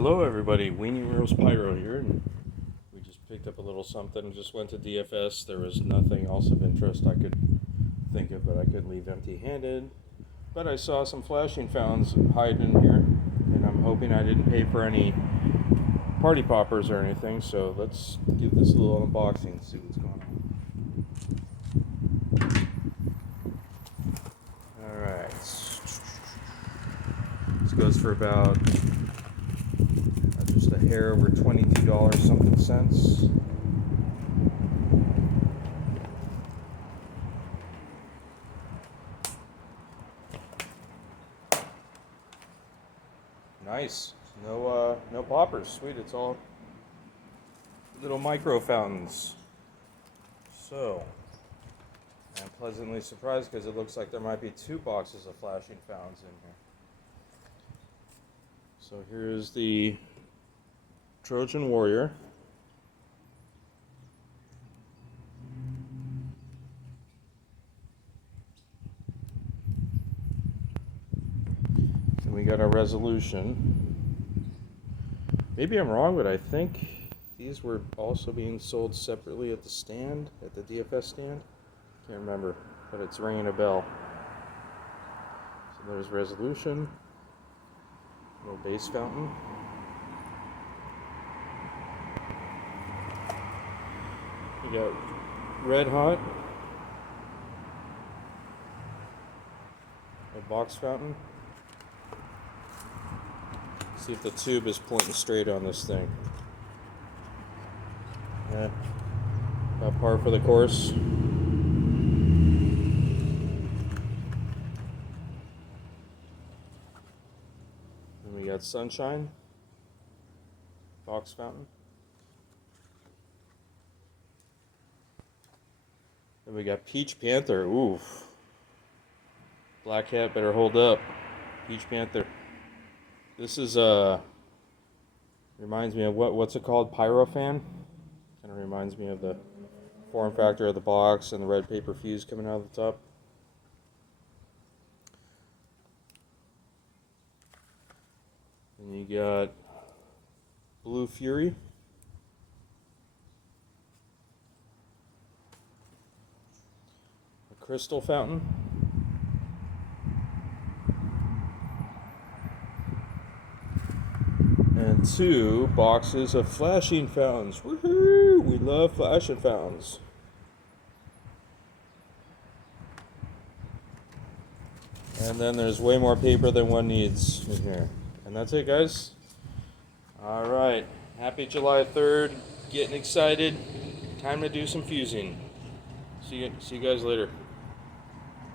Hello everybody, Weenie Rose Pyro here, and we just picked up a little something, just went to DFS. There was nothing else of interest I could think of, but I couldn't leave empty-handed. But I saw some flashing fountains hiding in here, and I'm hoping I didn't pay for any party poppers or anything, so let's give this a little unboxing and see what's going on. Alright, this goes for about just a hair over $22 something cents. Nice. No poppers. Sweet. It's all little micro fountains. So, I'm pleasantly surprised because it looks like there might be 2 boxes of flashing fountains in here. So here's the Trojan Warrior. And we got our resolution. Maybe I'm wrong, but I think these were also being sold separately at the stand, at the DFS stand. Can't remember, but it's ringing a bell. So there's resolution, little base fountain. We got red hot, a box fountain. See if the tube is pointing straight on this thing. Yeah, about par for the course. Then we got sunshine, box fountain. Then we got Peach Panther. Oof. Black hat better hold up. Peach Panther. This is reminds me of what's it called? Pyrofan. Kind of reminds me of the form factor of the box and the red paper fuse coming out of the top. And you got Blue Fury. A crystal fountain. And 2 boxes of flashing fountains. Woohoo! We love flashing fountains. And then there's way more paper than one needs in here. And that's it, guys. Alright. Happy July 3rd. Getting excited. Time to do some fusing. See you guys later.